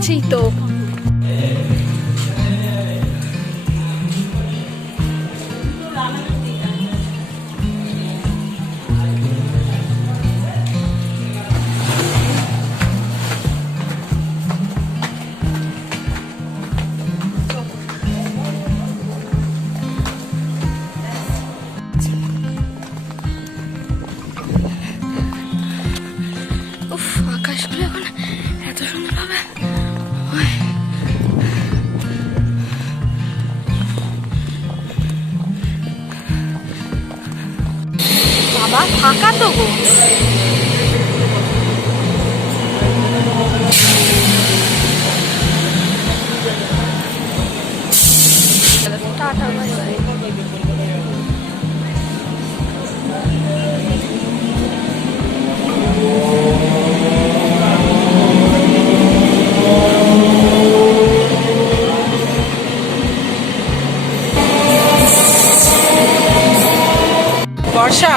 আছেই তো। আকাশগুলো এখন এত সুন্দর হবে। বাবা ফাঁকা তো গো। Tata bye bye. বর্ষা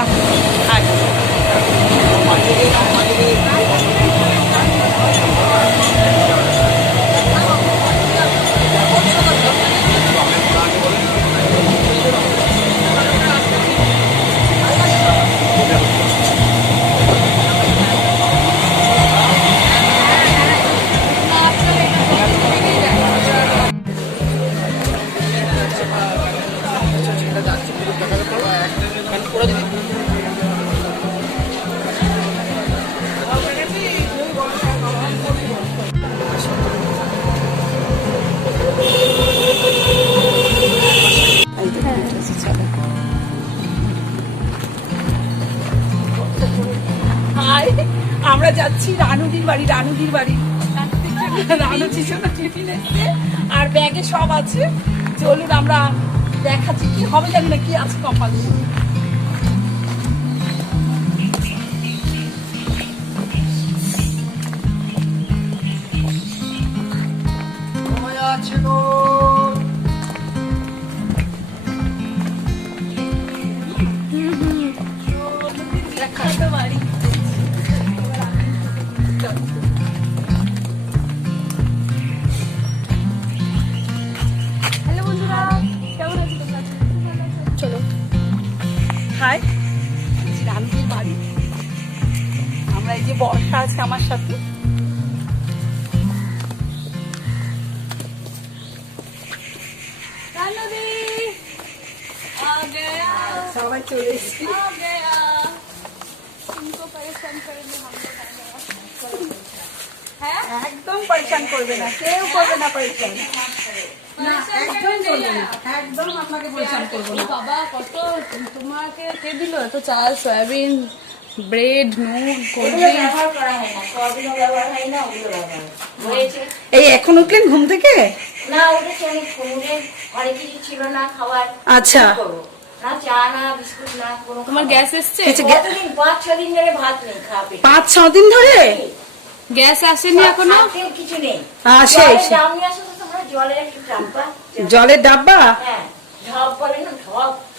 আমরা যাচ্ছি রানুদির বাড়ি। রানুদির বাড়ি রানুদির জন্য টিফিন এসছে আর ব্যাগে সব আছে। চলুন আমরা দেখাচ্ছি কি হবে, জানি না কি আছে কপালে। দেখাতে পারি। হ্যালো বন্ধুরা, কেমন আছো তোমরা? চলো হাই, রানুদির বাড়ি। আমরা এই যে বর্ষা আছে আমার সাথে। সবাই চলে এসেছি। একদম পরেশান করবে না, কেউ করবে না পরেশান। একদম করবে না, একদম আপনাকে পরেশান করবো না। বাবা কত তোমাকে কে দিল এত চাল, সয়াবিন, ব্রেড, নুন, কোল্ড ড্রিঙ্ক। এই এখন উঠলেন ঘুম থেকে? না উঠেছি আমি, ঘুমে অনেক কিছু ছিল না খাবার। আচ্ছা, না চা না বিস্কুট না কোনো। তোমার গ্যাস এসছে? কতদিন 5-6 দিন ধরে ভাত নেই খাবে। 5-6 দিন ধরে গ্যাস আসেনি এখনো? কিছু নেই। সেই নিয়ে আসো তো তোমরা, জলের একটু ডাব্বা। জলের ডাব্বা? হ্যাঁ, ঢপ বলে না,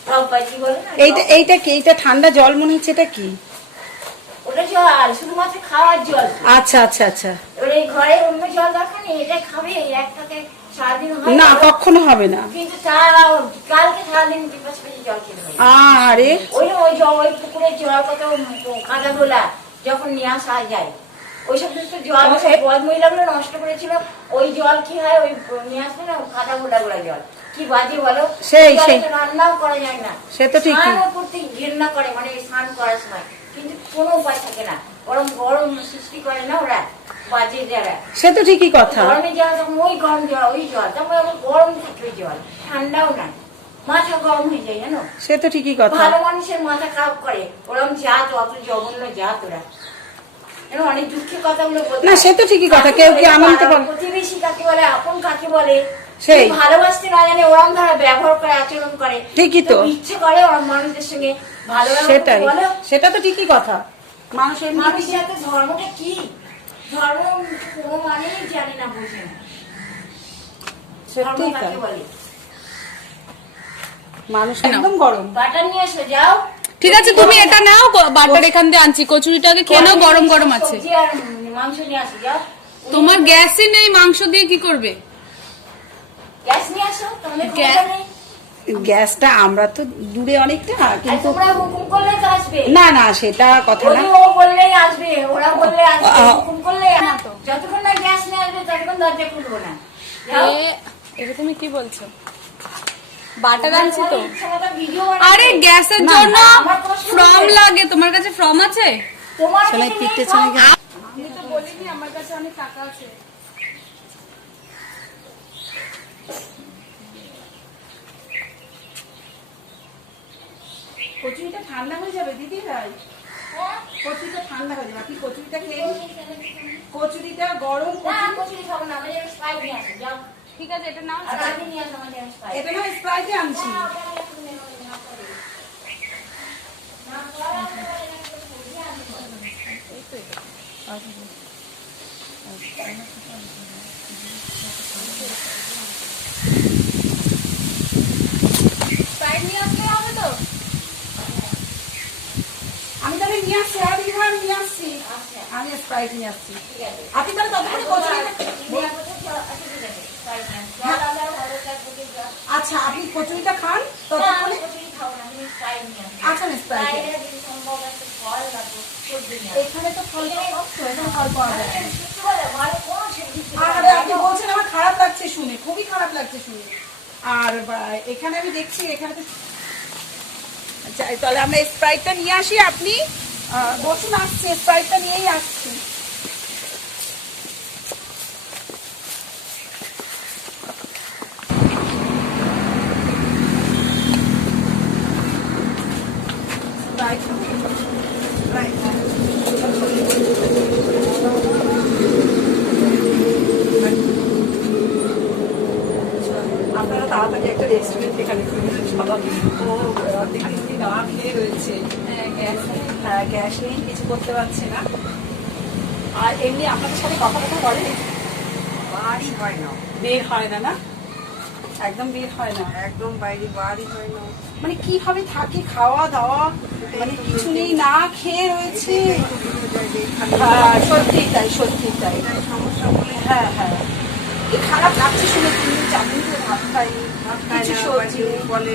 ঢপ বাজি বলে না। এইটা কি? এইটা ঠান্ডা জল মনে হচ্ছে। এটা কি? ওটা জল, শুধুমাত্র খাওয়ার জল। আচ্ছা আচ্ছা আচ্ছা। এবার এই ঘরে অন্য জল দরকার নেই, এটা খাবে একটাতে সারাদিন হয় না, কখনো হবে না। কিন্তু কালকে সারাদিন পিপাসা পেয়ে জল খেতে হবে। আরে ওই পুকুরের জল কত কাদা গোলা যখন নিয়ে আসা যায়, ওই সমস্ত জল বদ মহিলাগুলো নষ্ট করেছিল। ওই জল কি হয়, ওই নিয়ে আসবে না কাদা গোলা গোলা জল, কি বাজে বলো। সেই রান্নাও করা যায় না, সে তো ঠিক। স্নানও করতে ঘৃণা করে, মানে স্নান করার সময়, কিন্তু কোনো উপায় থাকে না। গরম গরম সৃষ্টি করে না ওরা, বাজে যারা। সে তো ঠিকই কথা। গরমে যাওয়া তখন ওই গরম জল, ওই জল তারপর আবার গরম থাকে, ওই জল ঠান্ডাও না, মাথা গরম হয়ে যায় জানো। সে তো ঠিকই কথা। ভালো মানুষের মাথা খারাপ করে ওরম জাত, অত জঘন্য জাত ওরা। অনেক দুঃখের কথাগুলো বলতে। না সে তো ঠিকই কথা। কেউ কি আনন্দ করে? প্রতিবেশী কাকে বলে, আপন কাকে বলে, সেই ভালোবাসতে না জানে ওরম ধরা ব্যবহার করে, আচরণ করে। ঠিকই তো ইচ্ছে করে ওরম মানুষদের সঙ্গে ভালো সেটাই, বলো। সেটা তো ঠিকই কথা। মানুষের সাথে ধর্মটা কি, ধর্ম কোনো মানেই জানে না, বোঝে না। সত্যি কাকে বলে? মানুষ একদম গরম। বাটার নিয়ে এসো, যাও। ঠিক আছে, তুমি এটা নাও, বাটার এখান দিয়ে আনছি। কচুরিটাকে খেয়ে নাও, গরম গরম আছে। মাংস নিয়ে আসো, যাও। তোমার গ্যাসই নেই, মাংস দিয়ে কি করবে? গ্যাস নিয়ে আসো, তোমাদের গ্যাস- ক্ষমতা নেই। গ্যাসটা আমরা তো দূরে অনেকটা আর কিন্তু তোমরা হুকুম করলেই তো আসবে। না না সেটা কথা না। ওদের ও বললেই আসবে, ওরা বললে আসবে, আ- হুকুম করলেই না তো। যতক্ষণ না গ্যাস নিয়ে আসবে ততক্ষণ দরজা খুলবো না। যাও। এটা তুমি কি বলছো? বাটার আনছি তো। তোমার ইচ্ছা মতো ভিডিও বানাবে। আরে গ্যাসের না, জন্য আমার প্রশ্ন ফর্ম হচ্ছে- লাগে, তোমার কাছে ফর্ম আছে? তোমার শোনাই কিছু তিনটে নেই, ছেলে খাও। আমি তো বলিনি আমার কাছে অনেক টাকা আছে। কচুরিটা ঠান্ডা হয়ে যাবে দিদি ভাই, কচুরিটা ঠান্ডা হয়ে যাবে। আপনি কচুরিটা খেয়ে নিন। কচুরিটা গরম না, কচুরি। কচুরি খাবো না, আমাদের স্প্রাইট নিয়ে আসো, যাও। ঠিক আছে, এটা নাও। আর আগে নিয়ে আসো আমাদের স্প্রাইট। এটা নয় স্প্রাইটে আনছি। স্প্রাইট নিয়ে আসলে হবে তো? আমি তাহলে নিয়ে আসছি, আর দিদি ভাই আমি নিয়ে আসছি। আমি স্প্রাইট নিয়ে আসছি। আপনি তাহলে ততক্ষণে কচুরিটা নিয়ে আসো, আচ্ছা, ঠিক আছে, স্প্রাইট নিয়ে আসো। যাও, যাও, যাও, ভালো থাকবে, যাও। আচ্ছা আপনি কচুরিটা খান না, ততক্ষণে। আমি কচুরি খাবো না, আমি স্প্রাইট নিয়ে আসো। আচ্ছা আমি স্প্রাইট। স্প্রাইটের যদি সম্ভব একটা ফল লাগবে, সবজি নিয়ে আসো। এখানে তো ফল পাওয়া যায়, এখানে ফল পাওয়া যায় না। সত্যি বলো, ঘরে কোনো সবজি ছিল না। আরে আপনি বলছেন আমার খারাপ লাগছে শুনে, খুবই খারাপ লাগছে শুনে। আর এখানে আমি দেখছি এখানে তো আচ্ছা তাহলে আমরা স্প্রাইটটা নিয়ে আসি, আপনি বসুন, আসছি স্প্রাইটটা নিয়েই আসছি। স্প্রাইট স্প্রাইট আপনারা তাড়াতাড়ি একটা রেস্টুরেন্ট এখানে খুলবেন, সবাই ও অর্ধেক দিন না খেয়ে রয়েছে। হ্যাঁ গ্যাস নেই, কিছু করতে পারছে না। আর এমনি আপনাদের সাথে কথা কথা বলে? বাড়ি হয় না, বের হয় না, না একদম বের হয় না। একদম বাইরে বাড়ি হয় না। মানে কিভাবে থাকি, খাওয়া দাওয়া মানে কিছু নেই, না খেয়ে রয়েছে। হ্যাঁ সত্যি তাই, সত্যি তাই। সমস্যা বলে হ্যাঁ হ্যাঁ, কি খারাপ লাগছে শুনে, 3 দিন 4 দিন ধরে ভাত খাইনি, ভাত খায় কিছু না, বা সবজি কেউ নেই। বলে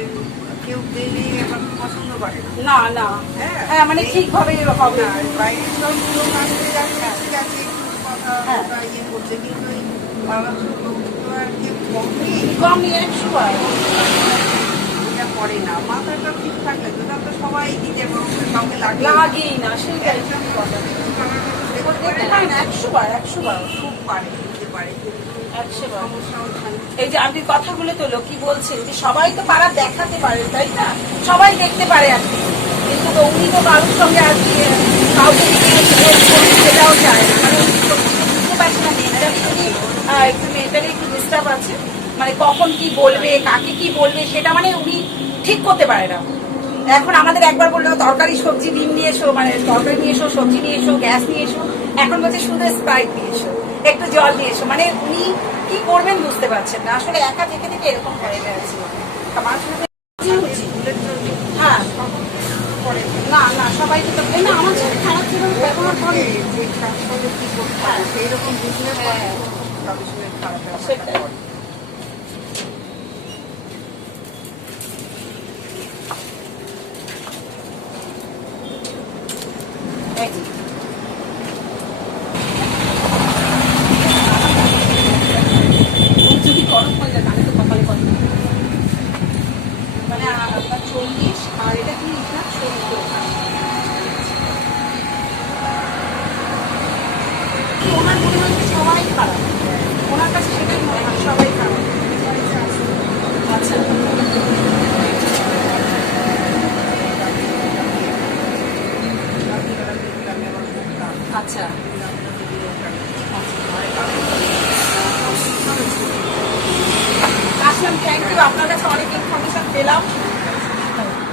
কেউ দিলে এখন পছন্দ করে না। না না হ্যাঁ। হ্যাঁ মানে ঠিকভাবে হবে আর বাইরের সব লোক আসতে যাচ্ছে ঠিক আছে, একটু কথা হ্যাঁ। বা ইয়ে করছে, কিন্তু ওই বাংলাদেশের লোক তো আর কেউ কম নেই, কম 100 বার। এটা করে না। মাথাটা ঠিক থাকলে তো তারপর সবাই দিতে কাউকে লাগে লাগেই না, সেটাই দেখতে পাই না, 100 বার 100 বার খুব পারে, দিতে পারে, কিন্তু 100 বার। সমস্যা ওখানে। এই যে আপনি কথাগুলো তো কি বলছেন যে সবাই তো পাড়া দেখাতে পারে, তাই না? সবাই দেখতে পারে আর কি, কিন্তু তো উনি তো কারোর সঙ্গে আর কি কাউকে দিয়ে help করুন সেটাও চায় না। মানে উনি তো বুঝতে পারছে না মেন্টালি, উনি একটু মেন্টালি একটু ডিস্টার্ব আছে। মানে কখন কি বলবে, কাকে কি বলবে সেটা মানে উনি ঠিক করতে পারে না। এখন আমাদের একবার বললো তরকারি সবজি ডিম নিয়ে এসো, মানে তরকারি নিয়ে এসো, সবজি নিয়ে এসো, গ্যাস নিয়ে এসো, এখন বলছে শুধু স্প্রাইট নিয়ে এসো, একটু জল নিয়ে এসো। মানে উনি কি করবেন বুঝতে পারছেন না। আসলে একা থেকে থেকে এরকম হয়ে গেছে। আমার আসলে বুঝি উচিত। হ্যাঁ করে না না সবাই তো না আমার সাথে খারাপ যেভাবে ব্যবহার করে। যে কাজগুলো কি করতে হয় সেই রকম বুঝলে হ্যাঁ। তবে শরীর খারাপ ব্যাপারটা সেটাই। করে। এই যে। দুধ যদি গরম হয়ে যায় তাহলে তো কপালে কথা। মানে আপনার 40 আর এটা কি না 70। ওনার মনে হয় যে সবাই খারাপ, ওনার কাছে সেটাই মনে হয় সবাই খারাপ। আচ্ছা আচ্ছা আসলাম, থ্যাংক ইউ, আপনার কাছে অনেক ইনফরমেশন পেলাম।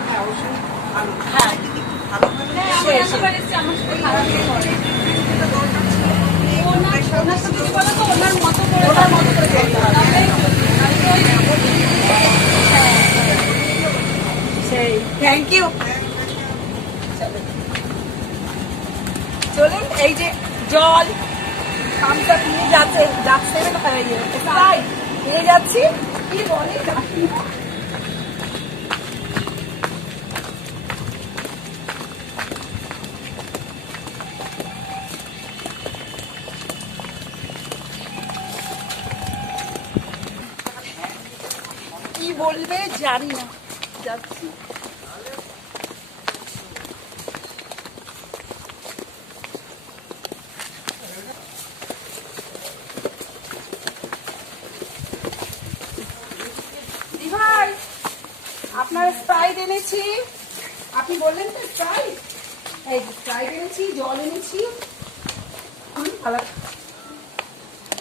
হ্যাঁ, অবশ্যই ভালো। হ্যাঁ। যদি একটু ভালো ভালো হ্যাঁ, আমার একবার এসছে, আমার সাথে খারাপই করে। যেটা দরকার ছিল, ওনার সাথে কি বলো তো, ওনার মতো করে ওনার মতো করে চলতে হবে। সেই থ্যাংক ইউ। চলুন এই যে জল থামস আপ নিয়ে যাচ্ছি, কি বলে কাকিমা? কি বলবে জানি না, যাচ্ছি। ভাই, আপনার স্প্রাইট এনেছি, আপনি বললেন তো স্প্রাইট, এই স্প্রাইট এনেছি, জল এনেছি।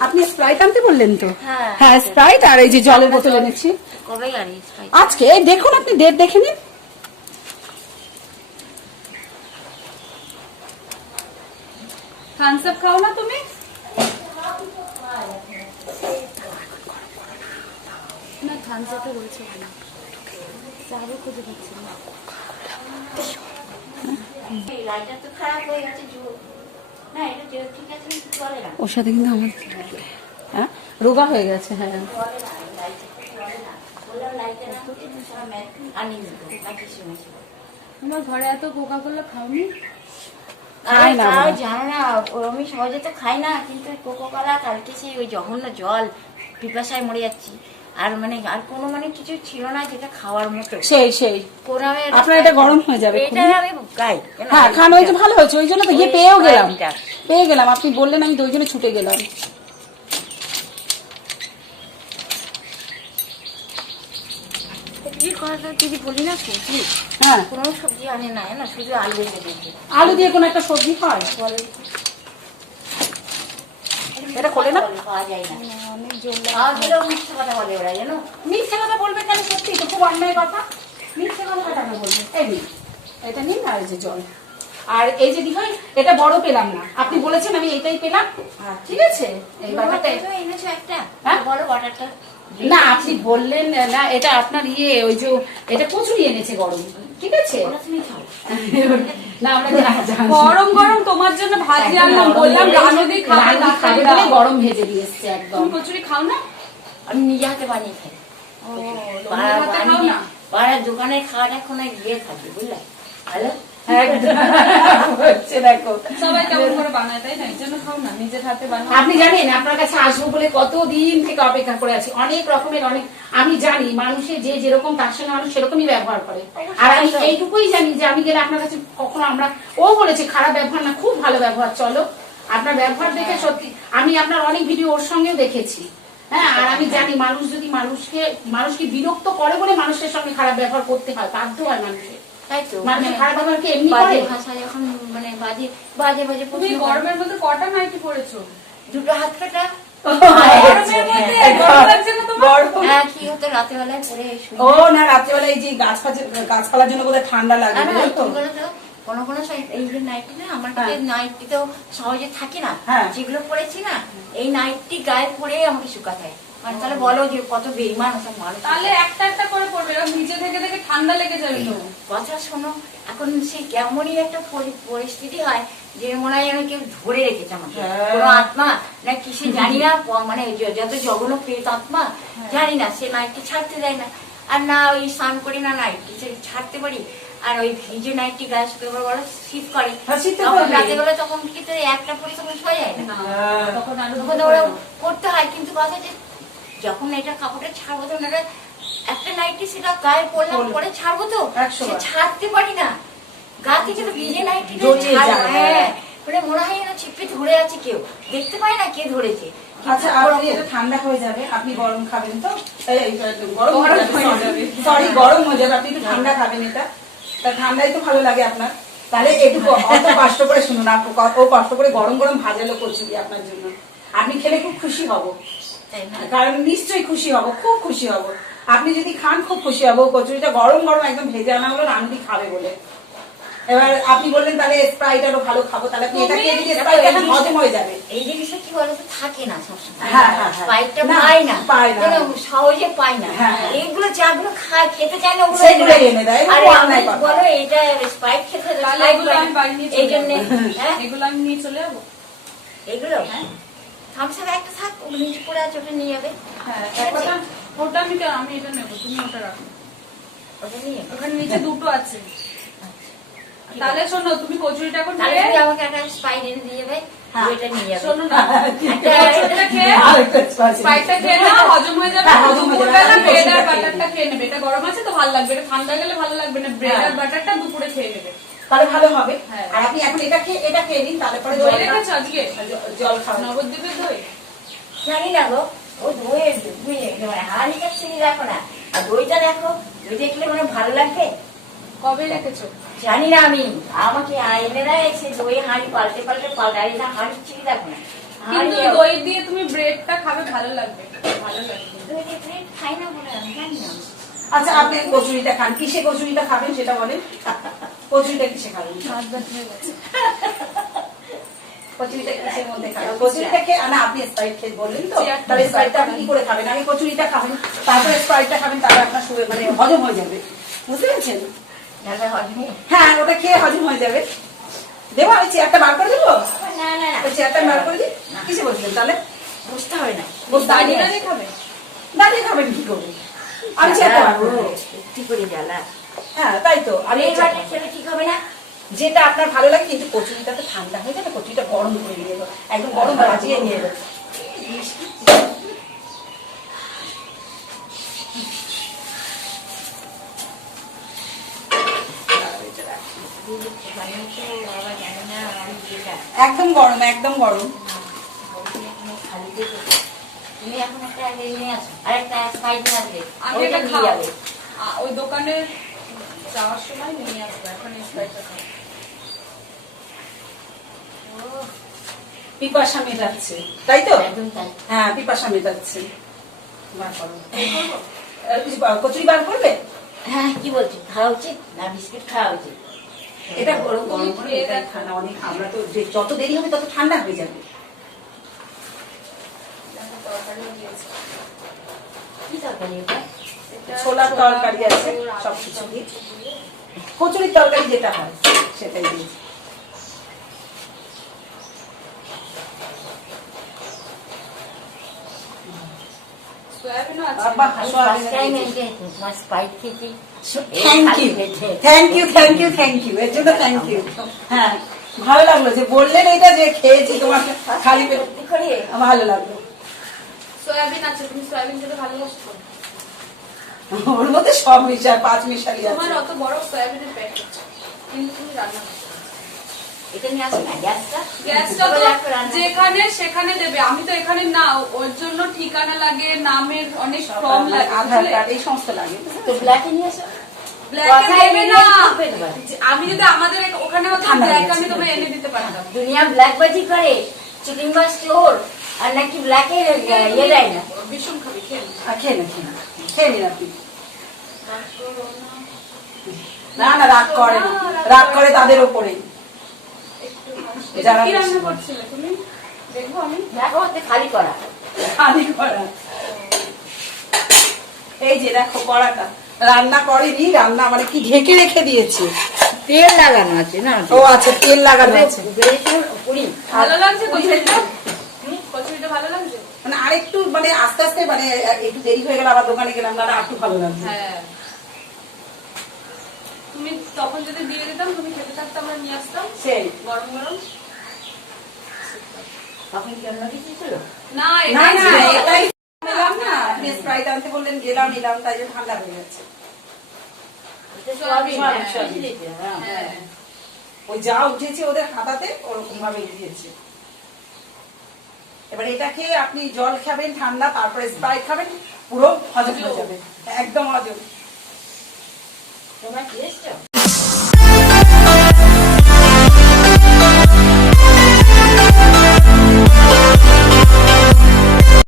আপনি স্প্রাইট আনতে বললেন তো? হ্যাঁ, স্প্রাইট আর এই যে জলের বোতল এনেছি। কবে জানিস? আজকে এই দেখুন, আপনি ডেট দেখে নিন। থামস আপ খাও না তুমি? না, থামস আপে রয়েছে ওখানে। চাবো খুঁজে পাচ্ছি না। লাইটার তো খারাপ হয়ে গেছে, না এটা ঠিক আছে, চলে না, ওর সাথে কিন্তু আমার হ্যাঁ রোগা হয়ে গেছে। হ্যাঁ, চলে না, লাইটার চলে না, বললাম লাইটার আনি নাকি শুনেছি। তোমার ঘরে এত কোকা কোলা খাওনি? খাই না তাও আমরা। জানো না, আমি সহজে তো খাই না, কিন্তু কোকো কোলা কালকে সেই ওই জঘন্য জল, পিপাসায় মরে যাচ্ছি। আর মানে আর কোনো মানে কিছু ছিল না যেটা খাওয়ার মতো। সেই কোরামের আপনার এটা গরম হয়ে যাবে এটা আমি গাই। হ্যাঁ, খান হয়েছে, ভালো হয়েছে, ওই জন্য তো গিয়ে পেয়ে গেলাম, আপনি বললেন, আমি তো ওই জন্য ছুটে গেলাম। সবজির কথা যদি বলি না, সবজি হ্যাঁ, কোনো সবজি আনে না, না শুধু আলু এনে দিয়েছে। আলু দিয়ে কোনো একটা সবজি হয়? বলে এটা খোলে না, পাওয়া যায় না, অনেক জল পাওয়া গেলেও মিথ্যে কথা বলে ওরা, জানো। মিথ্যে কথা বলবে কেন? সত্যি তো খুব অন্যায় কথা, মিথ্যে কথা কেন বলবে? এই নিন, এটা নিন, আর এই যে জল। আর এই যে দিভাই, এটা বড় পেলাম না, আপনি বলেছেন আমি এটাই পেলাম, ঠিক আছে। এই বাটাটা এনেছো একটা, হ্যাঁ? বড় বাটারটা। না, আপনি বললেন না, এটা আপনার ওই যে এটা কচুরি এনেছে গরম, ঠিক আছে। ওরা তুমি খাও। না, আমরা গরম গরম তোমার জন্য ভাজি আনলাম, বললাম রানুদি খাবে, রান্না খাবে বলে গরম ভেজে দিয়ে এসছে একদম। তুমি কচুরি খাও না? আমি নিজে হাতে বানিয়ে খাই। লোকের হাতে খাও না? পাড়ার দোকানের খাওয়াটা এখন গিয়ে খাবে, বুঝলে? ভালো হচ্ছে, দেখো সবাই কেমন করে বানায়, তাই না? এই জন্য খাও না, নিজের হাতে বানাও। আপনি জানেন, আপনার কাছে আসবো বলে কতদিন থেকে অপেক্ষা করে আছি, অনেক রকমের আমি জানি মানুষের যে যেরকম তার সঙ্গে মানুষ সেরকমই ব্যবহার করে। আর আমি এইটুকুই জানি যে আমি গেলে আপনার কাছে কখনো ও বলেছে খারাপ ব্যবহার না, খুব ভালো ব্যবহার। চলো, আপনার ব্যবহার দেখে সত্যি আমি আপনার অনেক ভিডিও ওর সঙ্গেও দেখেছি। হ্যাঁ, আর আমি জানি মানুষ যদি মানুষকে বিরক্ত করে বলে মানুষের সঙ্গে খারাপ ব্যবহার করতে হয়, বাধ্য হয় মানুষের। তাই তো, মানুষের খারাপ ব্যবহার কি এমনি বাজে করে? ভাষা যখন মানে বাজে বাজে বাজে তুমি প্রশ্ন করে। গরমের মধ্যে কটা নাইটি পরেছো? দুটো হাত কাটা। গরমের মধ্যে গরম লাগছে না তোমার? হ্যাঁ, কি হতো রাতের বেলায় পরে শুই। ও না, রাত্রেবেলা এই যে গাছপালার জন্য বোধহয় ঠান্ডা লাগে, আর না, বুঝলে তো? কি বলতো, কোনো কোনো এই যে নাইটি না, আমার কাছে নাইটি তো সহজে থাকে না, হ্যাঁ। যেগুলো পরেছি না, এই নাইটি গায়ে পরে আমাকে শুকাতে হয়। মানে তাহলে বলো যে কত বেইমান সব মানুষ। তাহলে একটা একটা করে পড়বে, এরকম নিচে থেকে থেকে ঠান্ডা লেগে যাবে তো। কথা শোনো, এখন সেই কেমনই একটা পরিস্থিতি হয় যে মনে হয় যেন কেউ ধরে রেখেছে আমাকে, হ্যাঁ। কোনো আত্মা না কিসে জানি না, মানে যত জঘন্য প্রেত আত্মা জানি না, সে নাইটি ছাড়তে দেয় না। আর না ওই স্নান করি না নাইটি ছাড়তে পারি, আর ওই ভিজে নাইটি গায়ে শুকে বড় শীত করে, হ্যাঁ, শীত তো তখন করবেই। রাতে বেলা তখন কিন্তু একটা পরে তখন শোয়া যায় না, হ্যাঁ। তখন আরো তখন ওরা করতে হয়। কিন্তু কথা যে যখন এটা কাপড়টা ছাড়বো, তখন এটা একটা নাইটি সেটা গায়ে পরলাম, পরে ছাড়বো তো 100 বার। ছাড়তে পারি না, গা থেকে তো ভিজে নাইটি জড়িয়ে যায়, হ্যাঁ, মানে মনে হয় যেন চিপে ধরে আছে, কেউ দেখতে পায় না কে ধরেছে। আচ্ছা, আপনি এটা ঠান্ডা হয়ে যাবে, আপনি গরম খাবেন তো? গরম হয়ে যাবে, সরি, গরম হয়ে যাবে, আপনি একটু ঠান্ডা খাবেন। এটা তা ঠান্ডাই তো ভালো লাগে আপনার। তাহলে একটু অত কষ্ট করে শুনুন, ও কষ্ট করে গরম গরম ভাজালো কচুরি আপনার জন্য, আপনি খেলে খুব খুশি হব। তাই না? কারণ নিশ্চয়ই খুশি হব, খুব খুশি হব। আপনি যদি খান খুব খুশি হব। কচুরিটা গরম গরম একদম ভেজে আনা হলো, রান্দি খাবে বলে। এবার আপনি বললেন তাহলে স্প্রাইট আরো ভালো খাবো, তাহলে আপনি এটা খেয়ে দিলে স্প্রাইট এখন হজম হয়ে যাবে। এই জিনিসটা কি বলতো, থাকে না সবসময়, হ্যাঁ, হ্যাঁ, হ্যাঁ। পাইটা না, পাই না, পায় না। কোনো সহজে পাই না। হ্যাঁ। এইগুলো যাগুলো খায় খেতে চায় না, ওগুলো সেগুলোই এনে দেয়, আর এগুলো অন্যায় কথা। বলো এটা স্প্রাইট খেতে হয়, তাহলে Sprite এগুলো পাই আমি না। বাড়ি নিয়ে এই চলে জন্য যাবো। এগুলো আমি নিয়ে চলে যাবো। এগুলো থামসাপ একটা থাক, ওগুলো নিচে পড়ে আছে, ওটা নিয়ে যাবে। হ্যাঁ, এক কথা আমি এটা নেবো, তুমি ওটা রাখো। ওটা নিয়ে ওখানে নিচে দুটো আছে। তাহলে শোনো, তুমি কচুরিটা এখন তাহলে খেয়ে তুমি আমাকে একটা স্পাইস এনে দিয়ে যাবে, ওইটা নিয়ে যাবে। শোনো না, কচুরিটা খেয়ে স্পাইসটা খেয়ে নাও, হজম হয়ে যাবে। হ্যাঁ, হজম হয়ে যাবে। দুপুরবেলা ব্রেড কচুরিটা আর খেয়ে বাটারটা খেয়ে নেবে। এটা গরম আছে তো ভালো লাগবে, এটা ঠান্ডা গেলে ভালো লাগবে না। ব্রেড আর বাটারটা দুপুরে খেয়ে নেবে। তাহলে ভালো হবে। হ্যাঁ। আর আপনি এখন এটা খেয়ে নিন, তারপরে দই রেখেছো আজকে? জল খাবেন। নবদ্বীপের দই? জানি না গো, ও দইয়ের হাঁড়ি কাছে দেখো না, আর দইটা দেখো, দই দেখলে মানে ভালো লাগবে। কবে রেখেছো? জানি না আমি, আমাকে এনে দেয় সে দই হাঁড়ি পাল্টে আর এটা হাঁড়ি ছিঁড়ে দেখো না, হাঁড়ি কিন্তু দই দিয়ে তুমি ব্রেডটা খাবে, ভালো লাগবে। ভালো লাগবে। দই দিয়ে ব্রেড খাই না বলে আমি জানি না। আচ্ছা, আপনি কচুরিটা খান, কিসে কচুরিটা খাবেন সেটা বলেন। কচুরিটা কিসে খাবেন? হাত ব্যথা হয়ে গেছে। কচুরিটা কিসের মধ্যে খাবেন? কচুরিটা খেয়ে না, আপনি স্প্রাইট খেয়ে বললেন তো, চেয়ারটা তাহলে স্প্রাইটটা আপনি কি করে খাবেন? আগে কচুরিটা খাবেন, তারপরে স্প্রাইটটা খাবেন, তাহলে আপনার মানে হজম হয়ে যাবে। বুঝতে পেরেছেন? দাদা হজমে হ্যাঁ, ওটা খেয়ে হজম হয়ে যাবে। দেবো, আমি চেয়ারটা বার করে দেবো। না না না, ওই চেয়ারটা বার করে দিই। কিসে বসবেন তাহলে? বুঝতে হবে না, দাঁড়িয়ে দাঁড়িয়ে খাবে? দাঁড়িয়ে খাবেন কি করে? আমি চেয়ারটা বার করে দেবো। কি করে জ্বালা। হ্যাঁ, তাই তো। আমি এই বাড়ি খেলে ঠিক হবে না। যেটা আপনার ভালো লাগে, কিন্তু কচুরিটা তো ঠান্ডা হয়ে যাবে, কচুরিটা গরম করে নিয়ে যাবো, একদম গরম ভাজিয়ে নিয়ে যাবো। বাবা জানি না আমি যেটা একদম গরম, একদম গরম। খালি দেখো, তুমি এখন একটা আগে নিয়ে আসো, আর একটা স্পাইস নিয়ে আসবে, আগে ওইটা এটা নিয়ে খাও। যাবে। ওই দোকানে যাওয়ার সময় নিয়ে আসবে, এখন এই স্প্রাইটটা খাও। পিপাসা মেটাচ্ছে, তাই তো? একদম তাই। হ্যাঁ, পিপাসা মেটাচ্ছে। বার করো। কচুরি বার করবে? হ্যাঁ, কি বলছো, খাওয়া উচিত না বিস্কিট খাওয়া উচিত? এটা গরম গরম করে এটাই খানা, অনেক আমরা তো যত দেরি হবে তত ঠান্ডা হয়ে যাবে। দেখো, তরকারিও দিয়েছে। কি তরকারি ওটা? এটা ছোলার তরকারি আছে, আলু, সবকিছু সব দিয়ে। কিছু দিয়ে। কচুরির তরকারি যেটা হয় সেটাই দিয়েছি। সয়াবিনও আছে। বাবা, আমি সয়াবিন first time দিয়েছি। এই যে তোমার স্পাইস খেয়েছি। Thank you, thank you, thank you, thank you, এর জন্য থ্যাংক ইউ। হ্যাঁ, ভালো লাগলো যে বললেন এটা, যে খেয়েছি তোমার খালি পেট, কি করে? ভালো লাগলো। সয়াবিন আছে, তুমি সয়াবিন খেতে ভালোবাসো তো? ওর মধ্যে সব মিশায়, 5 মিশালি তোমার আছে। অত বড় সয়াবিনের প্যাকেট, কিন্তু তুমি রান্না করতে পারো। এটা নিয়ে আসো না, গ্যাসটা। গ্যাসটা তো যেখানে সেখানে দেবে, আমি তো এখানে না, ওর জন্য ঠিকানা লাগে, নামের অনেক ফর্ম লাগে, আধার কার্ড এই সমস্ত লাগে। তো ব্ল্যাকে নিয়ে আসো। ব্ল্যাকে কথায় দেবে নিয়ে না। আসবে তোমার। আমি যদি আমাদের ওখানে হতো ঠান্ডা ব্ল্যাক, লেগেছে। আমি তোমায় এনে দিতে পারতাম। দুনিয়া ব্ল্যাকবাজি করে, চিটিং বাস চোর, আর নাকি ব্ল্যাকে ইয়ে দেয় না। ভীষণ খাবি, খেয়ে নে। খেয়ে না, খেয়ে নিন আপনি। না না, রাগ করে না, রাগ করে তাদের ওপরে। এটা কি রান্না করছিলে তুমি? দেখবো আমি। দেখো ওতে খালি করা। খালি করা। এই যে দেখো কড়াটা রান্না করেনি, রান্না মানে কি ঢেকে রেখে দিয়েছে। তেল লাগানো আছে না? ও আচ্ছা, তেল লাগানো আছে। ভালো লাগছে কচুরিটা? কচুরিটা ভালো লাগছে? মানে আরেকটু মানে আস্তে আস্তে মানে একটু দেরি হয়ে গেল, আবার দোকানে গেলাম, না একটু ভালো লাগছে। হ্যাঁ, তুমি তখন যদি দিয়ে দিতাম, তুমি খেতে থাকতে, আমরা নিয়ে আসতাম সেই গরম গরম। তখন কি অন্য কিছু ছিল? না, না এটাই না, ছিল। এটাই নিলাম না, আপনি স্প্রাইট আনতে বললেন, গেলাম নিলাম, তাই জন্য ঠান্ডা হয়ে যাচ্ছে। এটা সয়াবিন, সয়াবিন, সয়াবিন দিয়েছে, হ্যাঁ। হ্যাঁ। ওই যা উঠেছে ওদের হাতাতে ওরকম ভাবে উঠিয়েছে। এবার এটা খেয়ে আপনি জল খাবেন ঠান্ডা, তারপরে স্প্রাইট খাবেন, পুরো হজম হয়ে যাবে, একদম হজম। তোমরা কি এসছো?